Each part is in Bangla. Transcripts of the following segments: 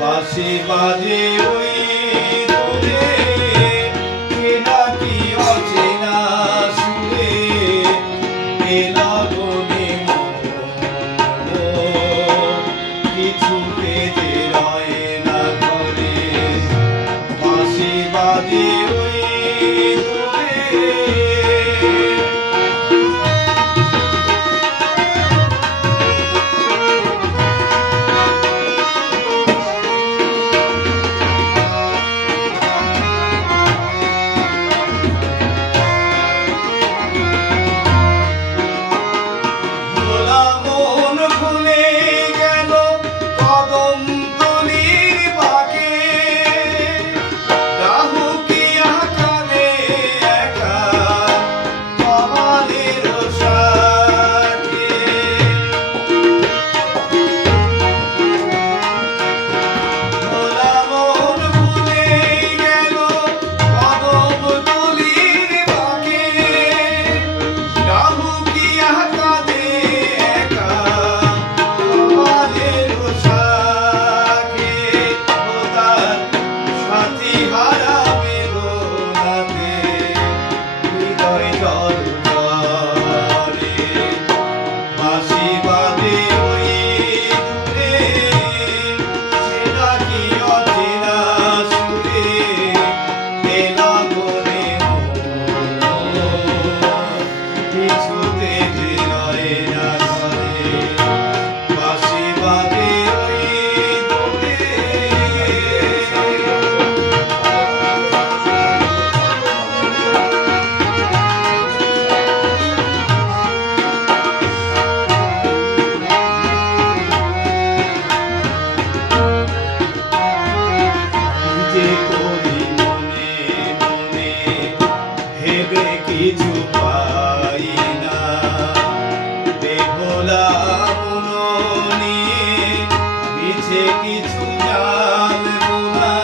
বাঁশি বাজে ওই দূরে, কে নাকি অচেনা সুরে, কে লগনে মন কিছুতে যে রয় না ঘরে। বাঁশি বাজে ওই দূরে, কিছু পাই না বেহুলা মন নিয়ে, মিছে কিছু জাল বোনা,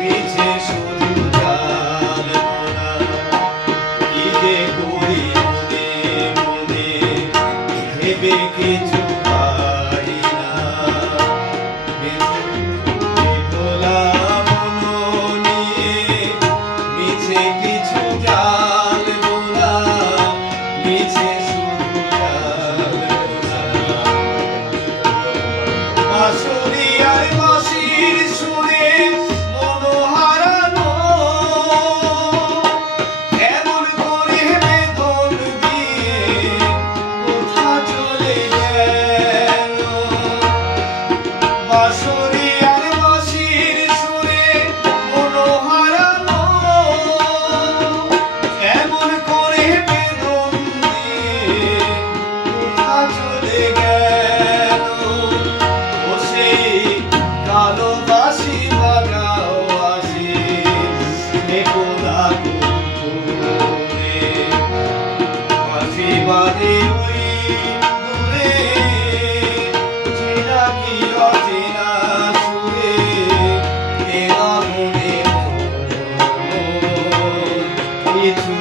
মিছে শুধু জাল বোনা। কি যে করি মনে মনে, ভেবে কিছু পাই না। বেহুলা মন নিয়ে, মিছে কিছু জাল বোনা, মিছে শুধু জাল বোনা। বাঁশরি আর বাঁশির সুরে মন হারানো, এমন করে বেদন দিয়ে কোথা চলে গেল। বাঁশরি আর বাঁশির সুরে মন হারানো, এমন করে বেদন দিয়ে কোথা চলে গেল। ও সেই কালো বাঁশি বাজাও আসি, দেখো না করে বাঁশি বাজে ওই দূরে, যে নাকি অচেনা সুরে, কে লগনে মন কিছু